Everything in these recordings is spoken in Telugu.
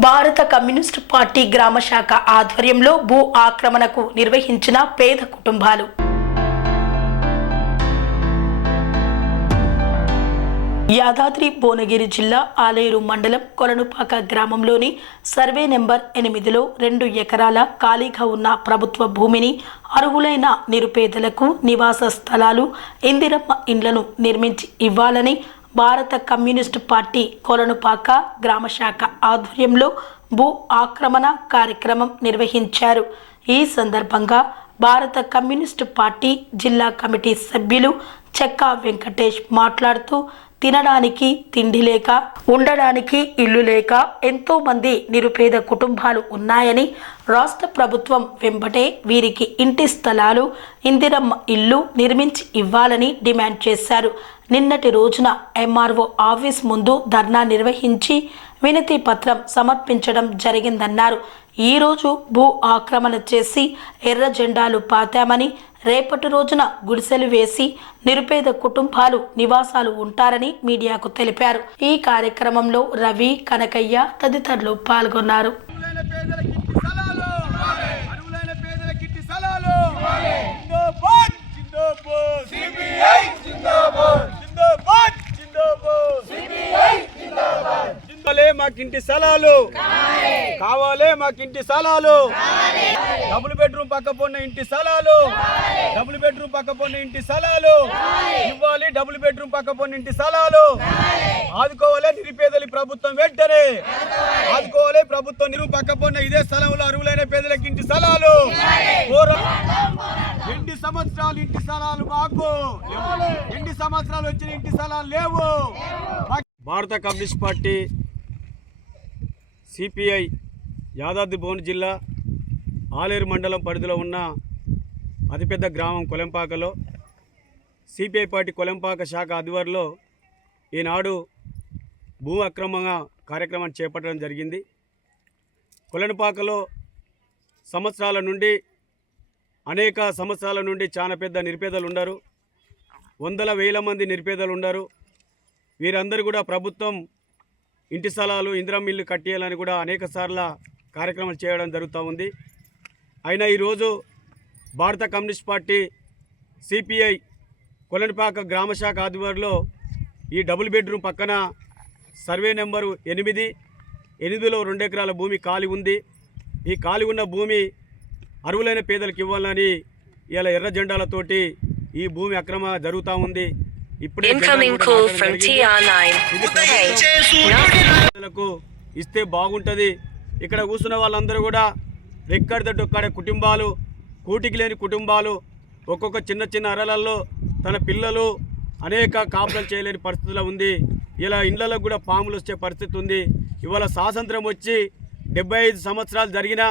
భారత కమ్యూనిస్టు పార్టీ గ్రామ శాఖ ఆధ్వర్యంలో భూ ఆక్రమణకు నిర్వహించిన పేద కుటుంబాలు. యాదాద్రి భువనగిరి జిల్లా ఆలేరు మండలం కొలనుపాక గ్రామంలోని సర్వే నెంబర్ 8లో 2 ఎకరాల ఖాళీగా ఉన్న ప్రభుత్వ భూమిని అర్హులైన నిరుపేదలకు నివాస స్థలాలు, ఇందిరమ్మ ఇండ్లను నిర్మించి ఇవ్వాలని భారత కమ్యూనిస్టు పార్టీ కొలనుపాక గ్రామ శాఖ ఆధ్వర్యంలో భూ ఆక్రమణ కార్యక్రమం నిర్వహించారు. ఈ సందర్భంగా భారత కమ్యూనిస్టు పార్టీ జిల్లా కమిటీ సభ్యులు చెక్కా వెంకటేష్ మాట్లాడుతూ, తినడానికి తిండి లేక, ఉండడానికి ఇల్లు లేక ఎంతో మంది నిరుపేద కుటుంబాలు ఉన్నాయని, రాష్ట్ర ప్రభుత్వం వెంబటే వీరికి ఇంటి స్థలాలు, ఇందిరమ్మ ఇల్లు నిర్మించి ఇవ్వాలని డిమాండ్ చేశారు. నిన్నటి రోజున ఎంఆర్ఓ ఆఫీస్ ముందు ధర్నా నిర్వహించి వినతి పత్రం సమర్పించడం జరిగిందన్నారు. ఈరోజు భూ ఆక్రమణ చేసి ఎర్ర జెండాలు పాతామని, రేపటి రోజున గుడిసెలు వేసి నిరుపేద కుటుంబాలు నివాసాలు ఉంటారని మీడియాకు తెలిపారు. ఈ కార్యక్రమంలో రవి, కనకయ్య తదితరులు పాల్గొన్నారు. మాకింటి స్థలాలు కావాలి, మాకింటి స్థలాలు, డబుల్ బెడ్రూమ్ పక్క పొన్న ఇంటి స్థలాలు, డబుల్ బెడ్రూమ్ పక్క పొన్న ఇంటి స్థలాలు ఇవ్వాలి, డబుల్ బెడ్రూమ్ పక్క పొన్న ఇంటి స్థలాలు ఆదుకోవాలి. నిరుపేదలు ప్రభుత్వం వెంటనే ఆదుకోవాలి. ప్రభుత్వం నిరు పక్క పొన్న ఇదే స్థలంలో అర్హులైన పేదలకు ఇంటి స్థలాలు, 2 సంవత్సరాలు ఇంటి స్థలాలు మాకు, 2 సంవత్సరాలు వచ్చిన ఇంటి స్థలాలు లేవు. భారత communist party CPI Yadadri Bhuvanagiri జిల్లా ఆలేరు మండలం పరిధిలో ఉన్న అతిపెద్ద గ్రామం కొలంపాకలో సిపిఐ పార్టీ కొలంపాక శాఖ ఆధ్వర్యంలో ఈనాడు భూ అక్రమ కార్యక్రమాన్ని చేపట్టడం జరిగింది. కొలంపాకలో అనేక సంవత్సరాల నుండి చాలా పెద్ద నిరుపేదలు ఉన్నారు. వందల వేల మంది నిరుపేదలు ఉన్నారు. వీరందరూ కూడా ప్రభుత్వం ఇంటి స్థలాలు, ఇందిరమ్మ ఇల్లు కట్టేయాలని కూడా అనేక సార్లు కార్యక్రమాలు చేయడం జరుగుతూ ఉంది. అయినా ఈరోజు భారత కమ్యూనిస్ట్ పార్టీ సిపిఐ కొలనుపాక గ్రామ శాఖ ఆధ్వర్యంలో ఈ డబుల్ బెడ్రూమ్ పక్కన సర్వే నెంబరు 8లో 2 ఎకరాల భూమి ఖాళీ ఉంది. ఈ ఖాళీ ఉన్న భూమి అర్హులైన పేదలకు ఇవ్వాలని ఇలా ఎర్ర జెండాలతోటి ఈ భూమి అక్రమ జరుగుతూ ఉంది. ఇప్పుడే ఇస్తే బాగుంటుంది. ఇక్కడ కూర్చున్న వాళ్ళందరూ కూడా రెక్కడిదొక్కడే కుటుంబాలు, కూటికి లేని కుటుంబాలు, ఒక్కొక్క చిన్న చిన్న అరలల్లో తన పిల్లలు అనేక కాపులు చేయలేని పరిస్థితిలో ఉంది. ఇలా ఇండ్లకు కూడా పాములు వచ్చే పరిస్థితి ఉంది. ఇవాళ స్వాతంత్రం వచ్చి 75 సంవత్సరాలు జరిగిన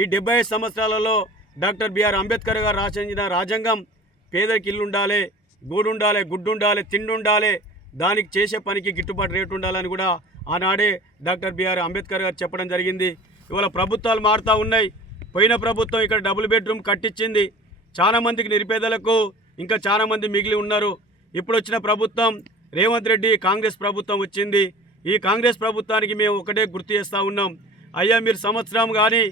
ఈ 75 సంవత్సరాలలో డాక్టర్ బిఆర్ అంబేద్కర్ గారు రాసిన రాజ్యాంగం పేదరికి ఇల్లు ఉండాలి, గూడు ఉండాలి, గుడ్డు ఉండాలి, తిండి ఉండాలి, దానికి చేసే పనికి గిట్టుబాటు రేటు ఉండాలని కూడా ఆనాడే డాక్టర్ బిఆర్ అంబేద్కర్ గారు చెప్పడం జరిగింది. ఇవాళ ప్రభుత్వాలు మారుతూ ఉన్నాయి. పోయిన ప్రభుత్వం ఇక్కడ డబుల్ బెడ్రూమ్ కట్టించింది. చాలామందికి నిరుపేదలకు ఇంకా చాలామంది మిగిలి ఉన్నారు. ఇప్పుడు వచ్చిన ప్రభుత్వం రేవంత్ రెడ్డి కాంగ్రెస్ ప్రభుత్వం వచ్చింది. ఈ కాంగ్రెస్ ప్రభుత్వానికి మేము ఒకటే గుర్తు చేస్తూ ఉన్నాం. అయ్యా, మీరు సంవత్సరం కానీ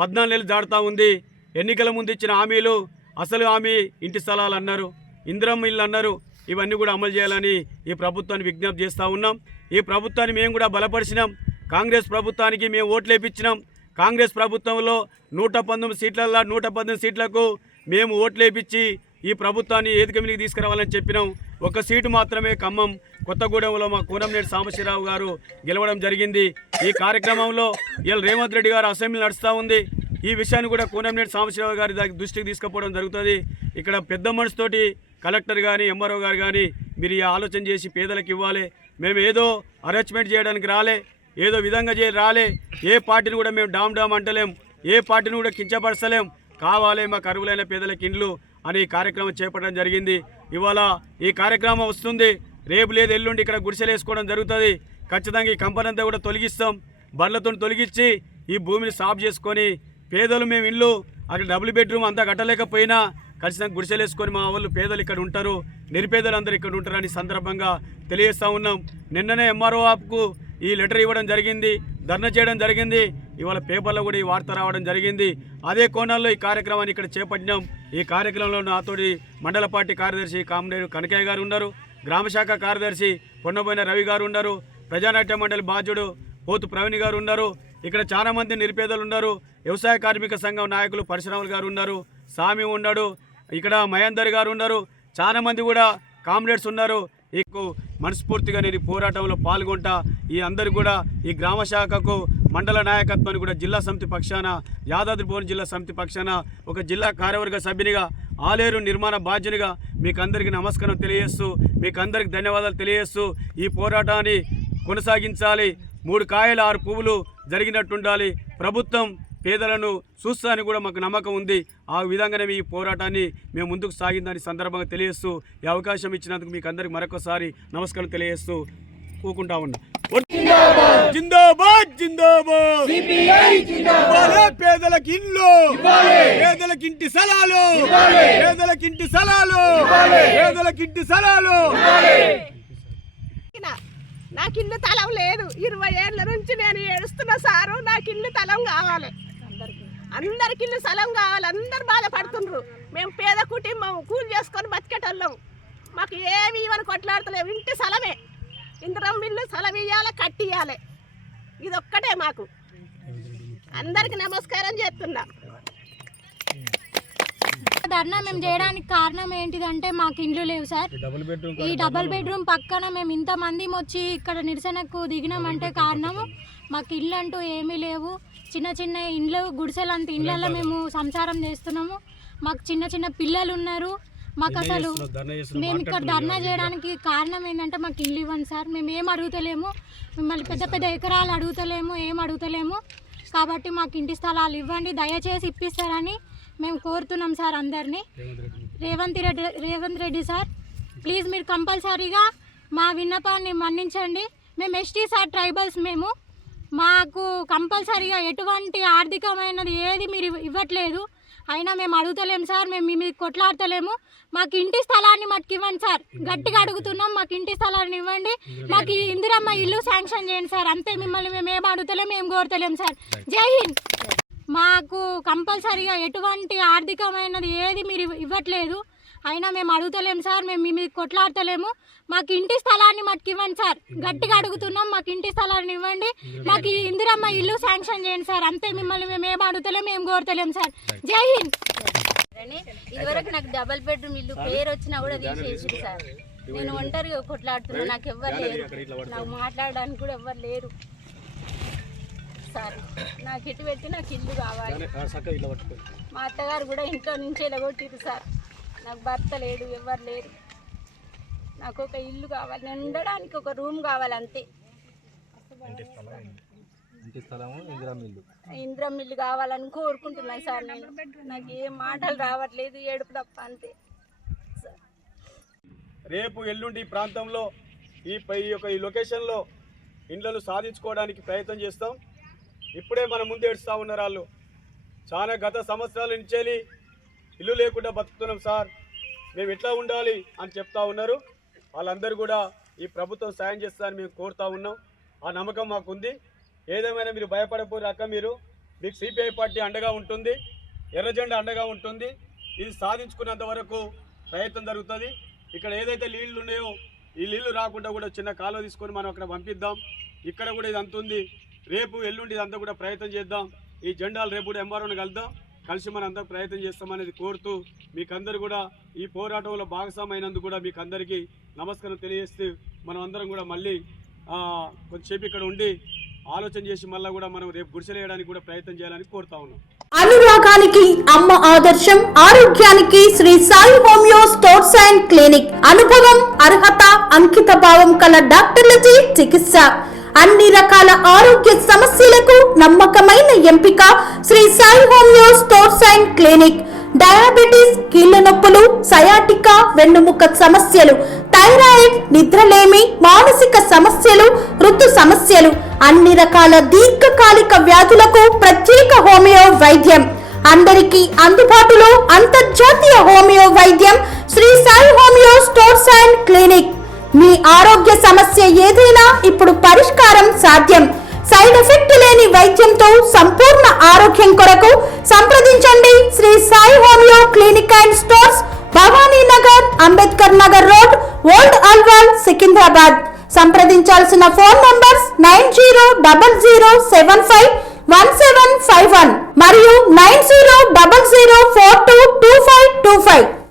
14 నెలలు దాటుతూ ఉంది. ఎన్నికల ముందు ఇచ్చిన హామీలు, అసలు హామీ ఇంటి స్థలాలు అన్నారు, ఇందిరమ్మ ఇల్లు అన్నారు. ఇవన్నీ కూడా అమలు చేయాలని ఈ ప్రభుత్వాన్ని విజ్ఞప్తి చేస్తూ ఉన్నాం. ఈ ప్రభుత్వాన్ని మేము కూడా బలపరిచినాం. కాంగ్రెస్ ప్రభుత్వానికి మేము ఓట్లు వేయించినాం. కాంగ్రెస్ ప్రభుత్వంలో 119 సీట్లలో 118 సీట్లకు మేము ఓట్లు వేయించి ఈ ప్రభుత్వాన్ని ఏదిక మీదకి తీసుకురావాలని చెప్పినాం. ఒక సీటు మాత్రమే ఖమ్మం కొత్తగూడెంలో మా కూనంనేని సాంబశివరావు గారు గెలవడం జరిగింది. ఈ కార్యక్రమంలో ఇలా రేవంత్ రెడ్డి గారు అసెంబ్లీ నడుస్తూ ఉంది. ఈ విషయాన్ని కూడా కూనంనేని సాంబశివరావు గారి దృష్టికి తీసుకుపోవడం జరుగుతుంది. ఇక్కడ పెద్ద మనసుతోటి కలెక్టర్ కానీ ఎంఆర్ఓ గారు కానీ మీరు ఆలోచన చేసి పేదలకు ఇవ్వాలి. మేము ఏదో అరేంజ్మెంట్ చేయడానికి రాలే, ఏదో విధంగా రాలే. ఏ పార్టీని కూడా మేము డామ్ అంటలేం, ఏ పార్టీని కూడా కించపరచలేం. కావాలి మాకు అర్హులైన పేదలకు ఇండ్లు అని ఈ కార్యక్రమం చేపట్టడం జరిగింది. ఇవాళ ఈ కార్యక్రమం వస్తుంది. రేపు లేదు ఎల్లుండి ఇక్కడ గుడిసెలు వేసుకోవడం జరుగుతుంది. ఖచ్చితంగా ఈ కంపెనీ అంతా కూడా తొలగిస్తాం. బండ్లతో తొలగించి ఈ భూమిని సాఫ్ చేసుకొని పేదలు మేము ఇల్లు అక్కడ డబుల్ బెడ్రూమ్ అంతా కట్టలేకపోయినా ఖచ్చితంగా గుడిసెలు వేసుకొని మా వాళ్ళు పేదలు ఇక్కడ ఉంటారు, నిరుపేదలు అందరూ ఇక్కడ ఉంటారని సందర్భంగా తెలియజేస్తూ ఉన్నాం. నిన్ననే ఎంఆర్ఓ ఆప్కు ఈ లెటర్ ఇవ్వడం జరిగింది. ధర్నా చేయడం జరిగింది. ఇవాళ పేపర్లో కూడా ఈ వార్త రావడం జరిగింది. అదే కోణంలో ఈ కార్యక్రమాన్ని ఇక్కడ చేపట్టినాం. ఈ కార్యక్రమంలో నాతోటి మండల పార్టీ కార్యదర్శి కామరేడు కనకయ్య గారు ఉన్నారు, గ్రామశాఖ కార్యదర్శి పొన్నబోయిన రవి గారు ఉన్నారు, ప్రజానాట్య మండలి బాధ్యుడు పోతు ప్రవీణ్ గారు ఉన్నారు. ఇక్కడ చాలామంది నిరుపేదలు ఉన్నారు. వ్యవసాయ కార్మిక సంఘం నాయకులు పరశురాములు గారు ఉన్నారు, సామి ఉన్నాడు, ఇక్కడ మహేందర్ గారు ఉన్నారు, చాలామంది కూడా కామ్రేడ్స్ ఉన్నారు. మనస్ఫూర్తిగా నేను ఈ పోరాటంలో పాల్గొంటా. ఈ అందరు కూడా ఈ గ్రామ శాఖకు మండల నాయకత్వాన్ని కూడా జిల్లా సమితి పక్షాన, యాదాద్రి భువనగిరి జిల్లా సమితి పక్షాన ఒక జిల్లా కార్యవర్గ సభ్యునిగా, ఆలేరు నిర్మాణ బాధ్యునిగా మీకు అందరికీ నమస్కారం తెలియజేస్తూ, మీకు అందరికీ ధన్యవాదాలు తెలియజేస్తూ ఈ పోరాటాన్ని కొనసాగించాలి. 3 కాయలు 6 పువ్వులు జరిగినట్టుండాలి. ప్రభుత్వం పేదలను చూస్తానని కూడా మాకు నమ్మకం ఉంది. ఆ విధంగానే ఈ పోరాటాన్ని మేము ముందుకు సాగిందని సందర్భంగా తెలియజేస్తూ ఈ అవకాశం ఇచ్చినందుకు మీకు అందరికి మరొకసారి నమస్కారం తెలియజేస్తూ కూకుంటా ఉన్నా. జిందాబాద్ జిందాబాద్, పేదలకు ఇండ్లు, పేదలకు ఇంటి స్థలాలు, పేదలకు ఇంటి స్థలాలు, పేదలకు ఇంటి స్థలాలు. నాకు ఇల్లు తలం లేదు. 20 ఏళ్ళ నుంచి నేను ఏడుస్తున్నా సారు. నాకు ఇల్లు తలం కావాలి, అందరికి ఇల్లు స్థలం కావాలి. అందరు బాధపడుతుండ్రు. మేము పేద కుటుంబం, కూలి చేసుకొని బతికేటోళ్ళం. మాకు ఏమి ఇవని కొట్లాడతలేము. ఇంటి స్థలమే, ఇంద్రం ఇల్లు స్థలం ఇవ్వాలి, కట్టియాలి. ఇది ఒక్కటే మాకు. అందరికి నమస్కారం చేస్తున్నా. ధర్నా మేము చేయడానికి కారణం ఏంటిదంటే మాకు ఇండ్లు లేవు సార్. ఈ డబుల్ బెడ్రూమ్ పక్కన మేము ఇంతమంది వచ్చి ఇక్కడ నిరసనకు దిగినామంటే కారణము మాకు ఇల్లు అంటూ ఏమీ లేవు. చిన్న చిన్న ఇండ్లు, గుడిసెలంత ఇండ్లలో మేము సంసారం చేస్తున్నాము. మాకు చిన్న చిన్న పిల్లలు ఉన్నారు. మాకు అసలు మేము ఇక్కడ ధర్నా చేయడానికి కారణం ఏంటంటే మాకు ఇల్లు ఇవ్వండి సార్. మేము ఏం అడుగుతలేము, మిమ్మల్ని పెద్ద పెద్ద ఎకరాలు అడుగుతలేము, ఏం అడుగుతలేము. కాబట్టి మాకు ఇంటి స్థలాలు ఇవ్వండి, దయచేసి ఇప్పిస్తారని మేము కోరుతున్నాం సార్ అందరినీ. రేవంత్ రెడ్డి సార్, ప్లీజ్ మీరు కంపల్సరీగా మా విన్నపాన్ని మన్నించండి. మేము ఎస్టీ సార్, ట్రైబల్స్ మేము. మాకు కంపల్సరీగా ఎటువంటి ఆర్థికమైనది ఏది మీరు ఇవ్వట్లేదు. అయినా మేము అడుగుతలేము సార్, మేము మీ మీద కొట్లాడతలేము. మాకు ఇంటి స్థలాన్ని మట్టుకు ఇవ్వండి సార్, గట్టిగా అడుగుతున్నాం. మాకు ఇంటి స్థలాన్ని ఇవ్వండి, మాకు ఇందిరమ్మ ఇల్లు శాంక్షన్ చేయండి సార్. అంతే, మిమ్మల్ని మేము ఏం అడుగుతలేము, ఏం కోరుతలేము సార్. జై హింద్. మాకు కంపల్సరీగా ఎటువంటి ఆర్థికమైనది ఏది మీరు ఇవ్వట్లేదు. అయినా మేము అడుగుతలేము సార్, మేము మీ మీద కొట్లాడతలేము. మాకు ఇంటి స్థలాన్ని మట్టుకు ఇవ్వండి సార్, గట్టిగా అడుగుతున్నాం. మాకు ఇంటి స్థలాన్ని ఇవ్వండి, మాకు ఇందిరమ్మ ఇల్లు శాంక్షన్ చేయండి సార్. అంతే, మిమ్మల్ని మేము ఏం అడుగుతలేము, ఏం కోరుతలేము సార్. జై హింద్. ఇదివరకు నాకు డబుల్ బెడ్రూమ్ ఇల్లు పేరు వచ్చినా కూడా తీసేసి సార్. నేను ఒంటరిగా కొట్లాడుతున్నా, నాకు ఎవ్వరు లేరు, నాకు మాట్లాడడానికి కూడా ఎవ్వరు లేరు సార్. నాకు ఎటు పెట్టి నాకు ఇల్లు కావాలి. మా అత్తగారు కూడా ఇంట్లో నుంచి ఎలగొట్టిరు సార్. నాకు భర్త లేడు, ఎవ్వరు లేరు. నాకు ఒక ఇల్లు కావాలి, నేను ఉండడానికి ఒక రూమ్ కావాలి, అంతే. ఇంద్రం ఇల్లు కావాలని కోరుకుంటున్నాను సార్. నేను నాకు ఏం మాటలు రావట్లేదు, ఏడుపు తప్ప, అంతే. రేపు ఎల్లుండి ఈ ప్రాంతంలో ఈ లొకేషన్లో ఇండ్లను సాధించుకోవడానికి ప్రయత్నం చేస్తాం. ఇప్పుడే మన ముందు ఏడుస్తూ ఉన్నారు వాళ్ళు. చాలా గత సంవత్సరాల నుంచి ఇల్లు లేకుండా బతుకుతున్నాం సార్, మేము ఎట్లా ఉండాలి అని చెప్తా ఉన్నారు. వాళ్ళందరూ కూడా ఈ ప్రభుత్వం సాయం చేస్తారని మేము కోరుతా ఉన్నాం. ఆ నమ్మకం మాకుంది. ఏదేమైనా మీరు భయపడకపోరు అక్క, మీకు సిపిఐ పార్టీ అండగా ఉంటుంది, ఎర్రజెండా అండగా ఉంటుంది. ఇది సాధించుకున్నంత వరకు ప్రయత్నం జరుగుతుంది. ఇక్కడ ఏదైతే నీళ్లు ఉన్నాయో ఈ నీళ్లు రాకుండా కూడా చిన్న కాలువ తీసుకొని మనం అక్కడ పంపిద్దాం. ఇక్కడ కూడా ఇది అంత ఉంది. రేపు ఎల్లుండి ఇదంతా కూడా ప్రయత్నం చేద్దాం. ఈ జెండాలు రేపు కూడా ఎంఆర్ఓని కలుద్దాం, కలిసి మనం అంతా ప్రయత్నం చేస్తామనేది కోరుతూ మీకందరూ కూడా ఈ పోరాటంలో భాగస్వామైనందుకు కూడా మీకు అందరికీ నమస్కారం తెలియజేస్తూ మనం అందరం కూడా మళ్ళీ కొంచెంసేపు ఇక్కడ ఉండి ఆలోచన చేసి మళ్ళీ కూడా మనం రేపు గుడిసెలేయడానికి కూడా ప్రయత్నం చేయాలని కోరుతా ఉన్నాం. అనురాగానికి అమ్మ ఆదర్శం, ఆరోగ్యానికి Shri Sai homeo stores and clinic. అనుభవం, అర్హత, అంకిత భావం కల డాక్టర్లచే చికిత్స. అన్ని రకాల ఆరోగ్య సమస్యలకు నమ్మకమైన ఎంపిక Shri Sai homeo stores and clinic. Diabetes, కీళ్ల నొప్పులు, సయాటికా, వెన్నుముక సమస్యలు, థైరాయిడ్, నిద్రలేమి, మానసిక సమస్యలు, ఋతు సమస్యలు, అన్ని రకాల దీర్ఘకాలిక వ్యాధులకు ప్రత్యేక హోమియో వైద్యం. అందరికీ అందుబాటులో అంతర్జాతీయ హోమియో వైద్యం Shri Sai homeo stores and clinic. మీ ఆరోగ్య సమస్య ఏదైనా ఇప్పుడు పరిష్కారం సాధ్యం. సైడ్ ఎఫెక్ట్ లేని వైద్యంతో సంపూర్ణ ఆరోగ్యం కొరకు సంప్రదించండి Shri Sai homeo clinic and stores, Bhavani Nagar, Ambedkar Nagar road, old Alwal, Secunderabad. సంప్రదించాల్సిన ఫోన్ నంబర్స్ 9000751751 మరియు 9000422525.